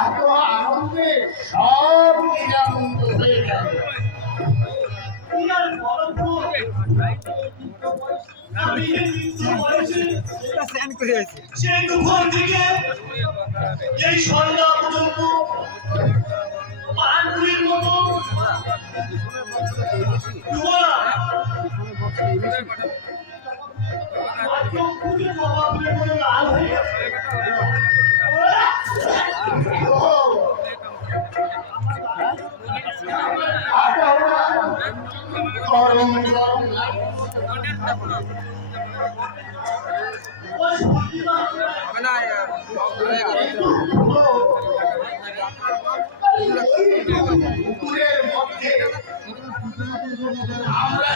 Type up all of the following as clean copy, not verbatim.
এত আনন্দে সব নিরানন্দ হয়ে গেল। সেই দুপুর থেকে এই সন্ধ্যা পর্যন্ত পানপুরির মতো লাল হয়ে গেছে। গরম গরম পুকুরের মধ্যে আমরা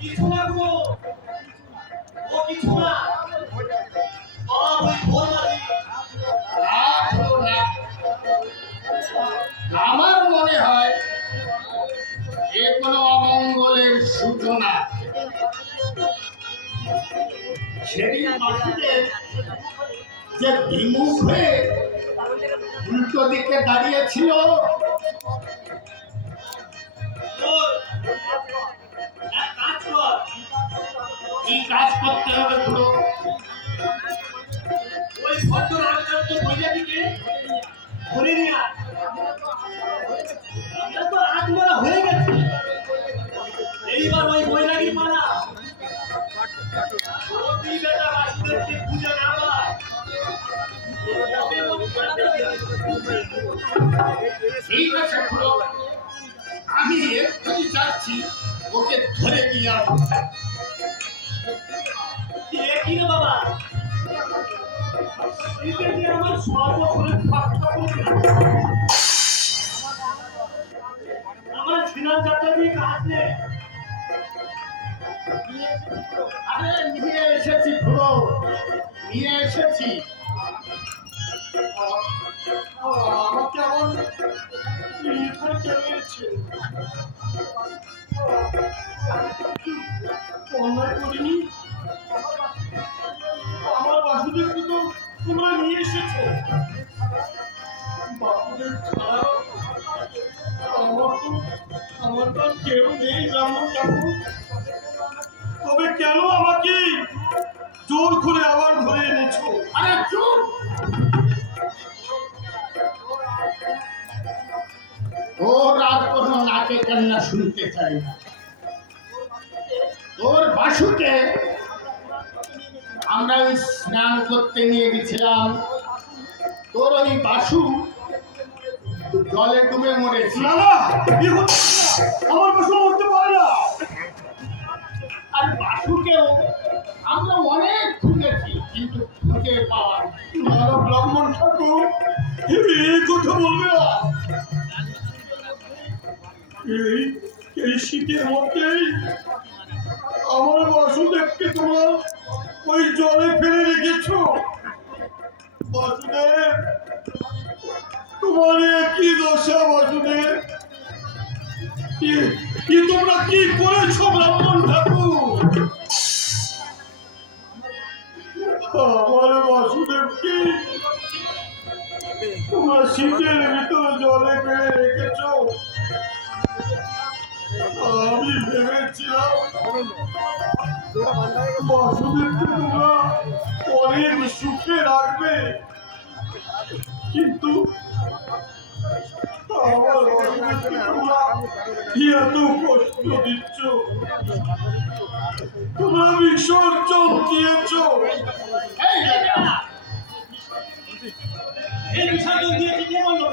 কিছু না গো, ও কিছু না, আমার মনে হয় এ কোনো অমঙ্গলের সূচনা। সেদিন বাসুদেব যে বিমুখ হয়ে উল্টো দিকে দাঁড়িয়েছিল, কি কাজ করতে হবে পুরো ওই ভদ্র রামচন্দ্র বৈরাগীকে ধরে নিয়ে আমরা তো আত্মরা হয়ে গেছে। এইবার ওই বৈরাগী পালা ওই বেটা বাসুদেবকে খুঁজে না পায়। ঠিক আছে পুরো, আমি এক্ষুনি যাচ্ছি, ওকে ধরে নিয়ে আসবো। কি রে বাবা, এটা যে আমার সর্বশরীর ফাঁকা আমার সিনার যাত্রা দিয়ে কাজ নেই। আরে নিয়ে এসেছি পুরো, নিয়ে এসেছি। আমার কেমন অন্যায় করিনি। আমার বাসুদেবকে তো তোমরা নিয়ে এসেছো, বাসুদেব ছাড়া আমার তো কেউ নেই ব্রাহ্মণ ঠাকুর। তবে কেন আমাকে জোর করে আবার ধরে এনেছো? আরে চুপ, তোর আর কোনো নাকে কান্না শুনতে চাই না। তোর বাসুকে আমরা ওই স্নান করতে নিয়ে গেছিলাম, তোর ওই বাসু জলে ডুবে মরেছে। না না, আমার বাসু মরতে পারে না। আর বাসুকেও আমরা অনেক খুঁজেছি, কিন্তু খুঁজে পাওয়া ব্রাহ্মণ ঠাকুর এই কথা বলবে না। এই শীতের মধ্যেই আমার বাসুদেবকে তোমরা ওই জলে ফেলে রেখেছ। বাসুদেব, তোমার কি দশা বাসুদেব? কি তোমরা কি করেছ ব্রাহ্মণ ঠাকুর? আমার বাসুদেবকে তোমরা শীতের ভিতর জলে ফেলে রেখেছ। আমি ভেবেছিলাম বাসুদেবকে তোমরা অনেক সুখে রাখবে, কিন্তু আমার বাসুদেবকে তোমরা এত কষ্ট দিচ্ছ। তোমরা বিসর্জন দিয়েছ। এই বিসর্জন দিয়েছি কে বললো?